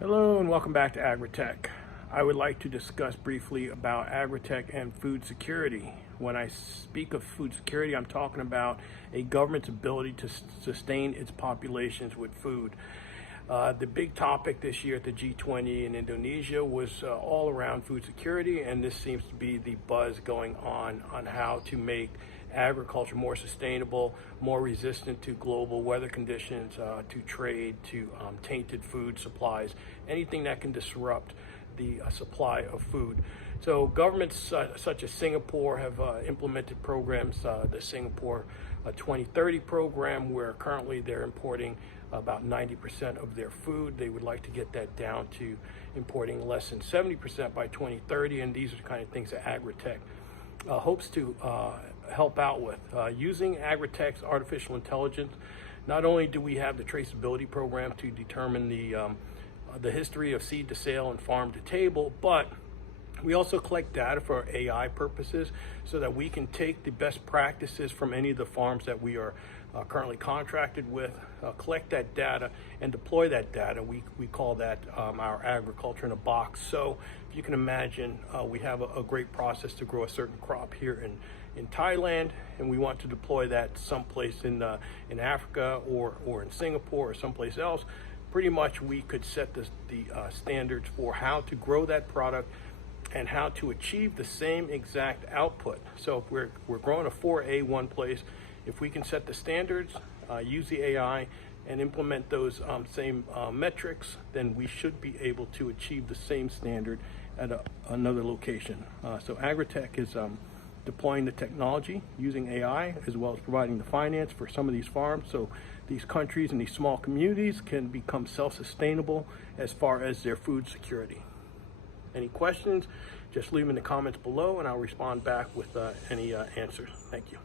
Hello and welcome back to AGRITECH. I would like to discuss briefly about AGRITECH and food security. When I speak of food security, I'm talking about a government's ability to sustain its populations with food. The big topic this year at the G20 in Indonesia was all around food security, and this seems to be the buzz going on how to make agriculture more sustainable, more resistant to global weather conditions, to trade, to tainted food supplies, anything that can disrupt the supply of food. So governments such as Singapore have implemented programs, the Singapore 2030 program, where currently they're importing about 90% of their food. They would like to get that down to importing less than 70% by 2030, and these are the kind of things that AGRITECH hopes to help out with. Using AGRITECH's artificial intelligence, not only do we have the traceability program to determine the history of seed to sale and farm to table, but we also collect data for AI purposes so that we can take the best practices from any of the farms that we are currently contracted with, collect that data and deploy that data. We call that our agriculture in a box. So if you can imagine, we have a great process to grow a certain crop here in Thailand, and we want to deploy that someplace in Africa or in Singapore or someplace else. Pretty much we could set the standards for how to grow that product and how to achieve the same exact output. So if we're growing a 4A one place, if we can set the standards, use the AI, and implement those same metrics, then we should be able to achieve the same standard at another location. So AGRITECH is deploying the technology using AI, as well as providing the finance for some of these farms, so these countries and these small communities can become self-sustainable as far as their food security. Any questions, just leave them in the comments below and I'll respond back with any answers. Thank you.